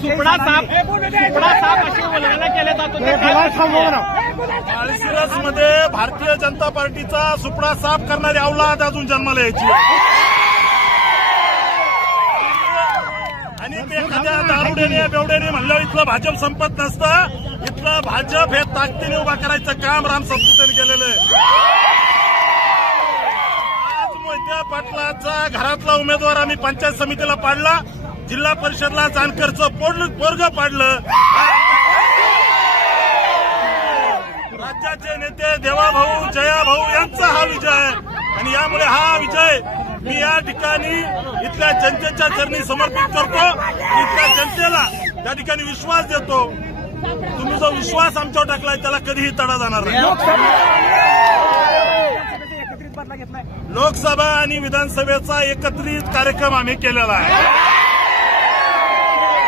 सुपडा साप असे बोलण्याला केले जातो माळशिरसमध्ये भारतीय जनता पार्टीचा सुपडा साफ करणारी अवलाद अजून जन्माला यायची आणि ते एखाद्या दारुड्याने बेवड्याने म्हणलं इथलं भाजप संपत नसतं. इथलं भाजप हे ताकदीने उभा करायचं काम राम संपतेने केलेलं आहे. आज मोहिते पाटलाचा घरातला उमेदवार आम्ही पंचायत समितीला पाडला, जिल्हा परिषदला जानकरचं पोरग पाडलं. राज्याचे नेते देवाभाऊ जयाभाऊ यांचा हा विजय आणि यामुळे हा विजय मी या ठिकाणी इथल्या जनतेच्या चरणी समर्पित करतो. इथल्या जनतेला त्या ठिकाणी विश्वास देतो. तुम्ही जो विश्वास आमच्यावर टाकलाय त्याला कधीही तडा जाणार नाही. लोकसभा आणि विधानसभेचा एकत्रित कार्यक्रम आम्ही केलेला आहे.